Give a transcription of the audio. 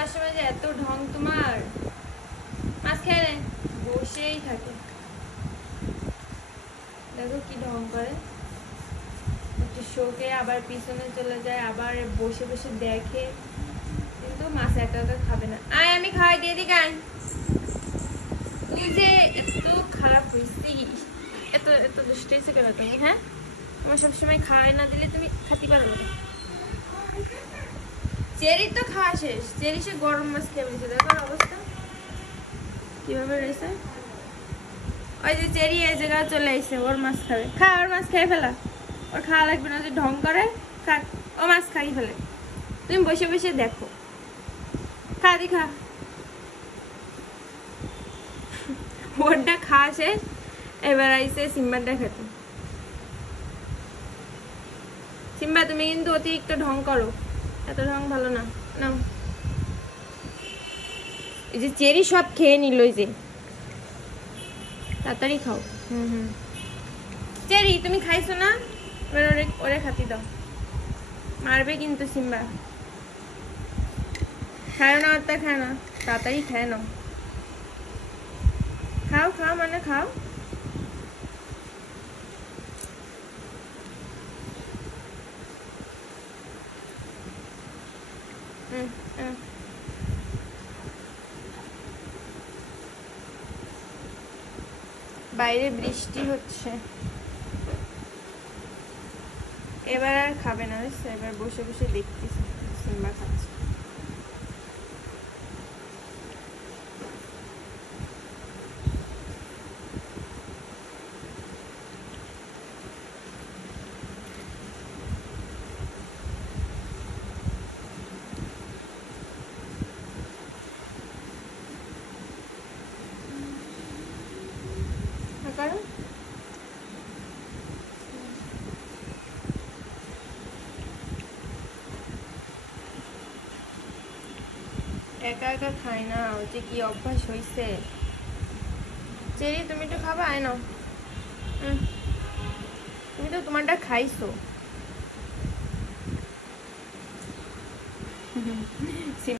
সিম্বার সময় যে এত ঢং তোমার, মাছ খেয়ে নে, বসেই থাকে। দেখো কি ঢং করে, একটু শোকে আবার পিছনে চলে যায়, আবার বসে বসে দেখে, কিন্তু মাছ একা একা খাবে না। আয় আমি খাওয়াই দিয়ে দিকে আয়। তুই যে এত খারাপ হয়েছি, এত এত দুষ্ট হয়েছে কেন তুমি? হ্যাঁ, তোমার সবসময় খাওয়াই না দিলে তুমি খাতে পারো না। চেরি তো খাওয়া শেষ, চেরি সে গরম মাছ খেয়ে ফেলেছে, দেখো অবস্থা কিভাবে রয়েছে। ওই যে চেরি এই জায়গায় চলে এসে ওর মাছ খাবে, খা ওর মাছ খেয়ে ফেলা, ওর খাওয়া লাগবে না, যে ঢং করে খাক, ও মাছ খাই ফেলে, তুমি বসে বসে দেখো, খা দি খা। ওরটা খাওয়া শেষ, এবার আইসে সিম্বারটা খেতে। সিম্বা তুমি কিন্তু অতিরিক্ত ঢং করো, এত ঢং ভালো না। নাও, এই যে চেরি সব খেয়ে নিল, ওই যে তাড়াতাড়ি খাও। চেরি তুমি খাইছো না, এবার ওরে ওরে খাতি দাও, মারবে কিন্তু সিম্বা। খায় না, ওরটা খায় না, তাড়াতাড়ি খায় নাও, খাও খাও মানে খাও। বাইরে বৃষ্টি হচ্ছে, এবার আর খাবে না, এবার বসে বসে দেখতেছি সিম্বা খাচ্ছে। একা একা খায় না, ও যে কি অভ্যাস হয়েছে। চেরি তুমি তো খাবা, আয় নাও, তুমি তো তোমারটা খাইছো।